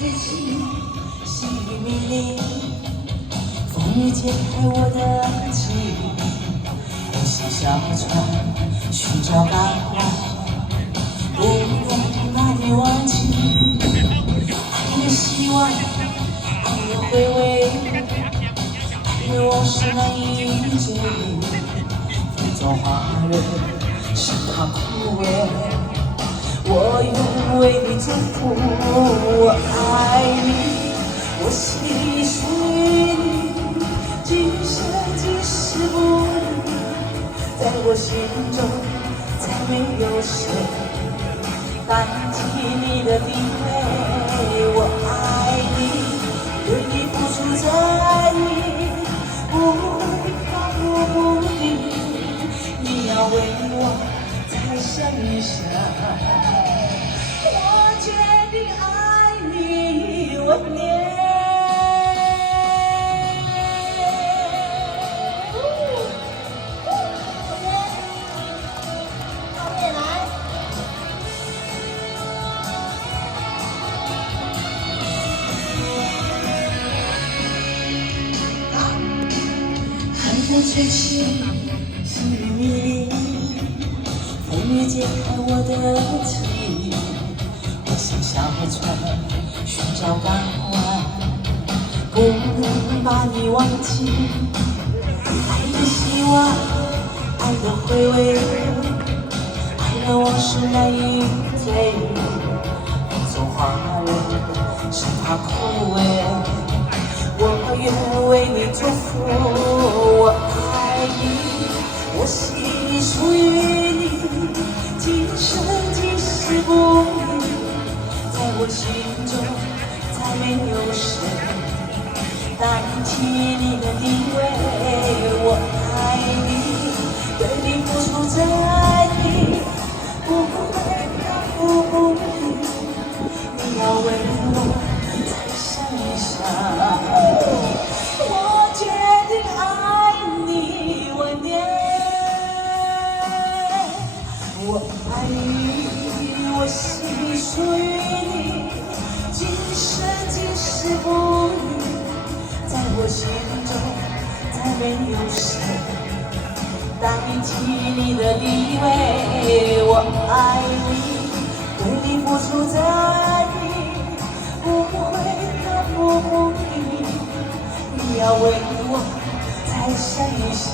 吹起，细雨迷离，风雨解开我的记忆。我心小船寻找港湾，不能把你忘记。爱的希望，爱的回味，爱的往事难以追忆。风中花蕊，生怕枯萎。 我愿为你祝福，我爱你，我细数你，今生今世不渝，在我心中再没有谁代替你的地位。我爱你，对你付出在你，不会漂泊不离，你要为我再想一想。 我决定爱你1年。后面来。寒风吹起，细雨迷离，风雨解开我的记忆。 像小船寻找港湾，不能把你忘记。爱的希望，爱的回味，爱的往事难以追忆。风中花蕊，生怕枯萎。我愿为你祝福，我爱你，我细属于你，今生今世不渝。 在我心中，再没有谁代替你的地位。我爱你，对你付出在你，不会漂泊不离。你要为我再想一想。我决定爱你1年。我爱你，我细属于你。 今生今世不渝，在我心中再没有谁代替你的地位。我爱你，对你付出在你，不会漂泊不离。你要为我再想一想。